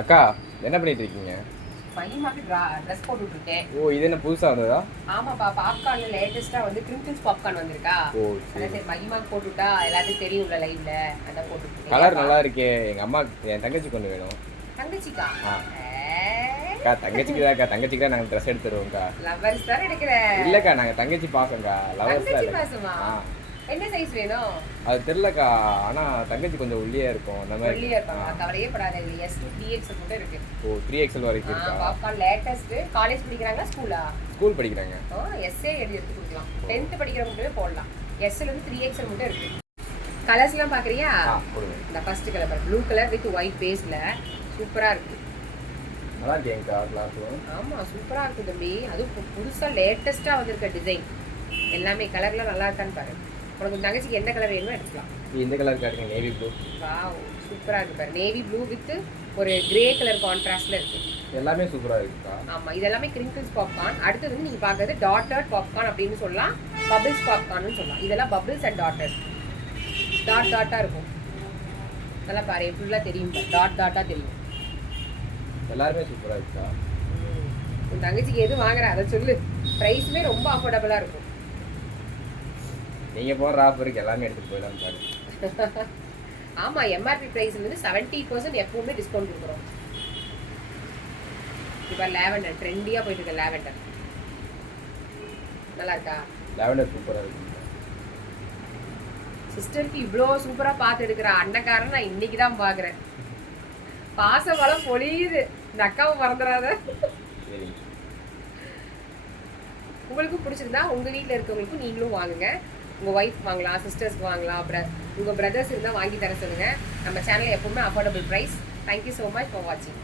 அக்கா என்ன பண்ணிட்டு இருக்கீங்க? மகிமாக்கு ட்ரெஸ் போட்டுட்டு இருக்கேன். ஓ, இது என்ன புதுசா வந்ததா? ஆமாப்பா, பாப்கார்ன்ல லேட்டஸ்டா வந்து கிரிங்கிள்ஸ் பாப்கார்ன் வந்திருக்கா. ஓ அதான் சரி மகிமாக்கு போட்டுட்டா எல்லாத்துக்கும் தெரியும்ல லைவ்ல, அதான் போட்டுட்டு இருக்கேன். கலர் நல்லா இருக்கே. எங்க அம்மா என் தங்கச்சி கொண்டு வேணும். தங்கச்சிக்கா? அக்கா தங்கச்சிக்கு தான் அக்கா, தங்கச்சிக்கு தான் நாங்கள் ட்ரெஸ் எடுத்து தருவோம்க்கா. லவ்வர்ஸ் தானே எடுக்கிற? இல்லக்கா, நாங்க தங்கச்சி பாசம்க்கா, லவர்ஸ் தங்கச்சி தான். பாசமா? என்ன சைஸ் வேணும்? அது தெரியலக்கா, ஆனா தங்கச்சி கொஞ்சம் ஒல்லியா இருக்கும் அந்த மாதிரி. ஒல்லியா இருப்பாங்க, கவலையே படாத. S to 3XL மட்டும் இருக்கு. ஓ, 3XL வரைக்கும் இருக்கா? Popcorn latest. காலேஜ் படிக்கிறாங்களா ஸ்கூலா? ஸ்கூல் படிக்கிறாங்க. எஸ்ஏ எடுத்து கொடுக்கலாம். 10th படிக்கிறவங்க போடலாம். SL வந்து 3XL மட்டும் இருக்கு. கலர்ஸ்லாம் பாக்குறியா? இந்த ஃபர்ஸ்ட் கலர் பாரு, ப்ளூ கலர் வித் ஒயிட் பேஸ்ல சூப்பரா இருக்கு. நல்லா இருக்கேங்கக்கா கிளாஸ். ஆமா, சூப்பரா இருக்கு தம்பி. அதுவும் புதுசா லேட்டஸ்டா வந்திருக்க டிசைன் எல்லாமே. கலர்லாம் நல்லா இருக்கான்னு பாரு. உனக்கு தங்கச்சிக்கு எந்த கலர் வேணுமோ எடுத்துக்கலாம். இந்த கலர் காட்டுங்க, நேவி ப்ளூ. வாவ், சூப்பரா இருக்கு பாரு. நேவி ப்ளூ வித் ஒரு கிரே கலர் கான்ட்ராஸ்ட்ல இருக்கு. எல்லாமே சூப்பரா இருக்குக்கா. ஆமா, இதெல்லாமே கிரிங்கிள்ஸ் பாப்கார்ன். அடுத்து வந்து நீங்க பாக்குறது டாட்டட் பாப்கார்ன் அப்படின்னு சொல்லலாம், பபிள்ஸ் பாப்கார்ன்னு சொல்லலாம். இதெல்லாம் bubbles and dotted. Dot tata இருக்கும். நல்லா பாரு, ஃபுல்லா தெரியும், டாட் டாட்டா தெரியும். எல்லாருமே சூப்பரா இருக்குக்கா. உன் தங்கச்சிக்கு எது வாங்குற அதை சொல்லு. பிரைஸுமே ரொம்ப அஃபோர்டபுளா இருக்கும். நீங்க போடுற ஆஃபருக்கு எல்லாமே எடுத்துட்டு போயிடலாம் பாரு. ஆமா, எம்ஆர்பி பிரைஸ் வந்து 70% எப்பவுமே டிஸ்கவுண்ட் கொடுக்குறோம். இப்போ லாவெண்டர் ட்ரெண்டியா போயிட்டு இருக்க. லாவெண்டர் நல்லா இருக்கா? லாவெண்டர் சூப்பரா இருக்கு. சிஸ்டருக்கு இவ்வளோ சூப்பரா பார்த்து எடுக்கிற அண்ணக்காரன் நான் இன்னைக்கு தான் பாக்குறேன். பாசமலம் பொழியுது. இந்த அக்காவை மறந்துடாத. சரி, உங்களுக்கும் பிடிச்சிருந்தா உங்க வீட்டில் இருக்கவங்களுக்கும் நீங்களும் வாங்குங்க. உங்க ஒய்ஃப் வாங்கலாம், சிஸ்டர்ஸ்க்கு வாங்கலாம், உங்க பிரதர்ஸ் இருந்தால் வாங்கி தர சொல்லுங்க. நம்ம சேனல் எப்பவுமே affordable price. Thank you so much for வாட்சிங்.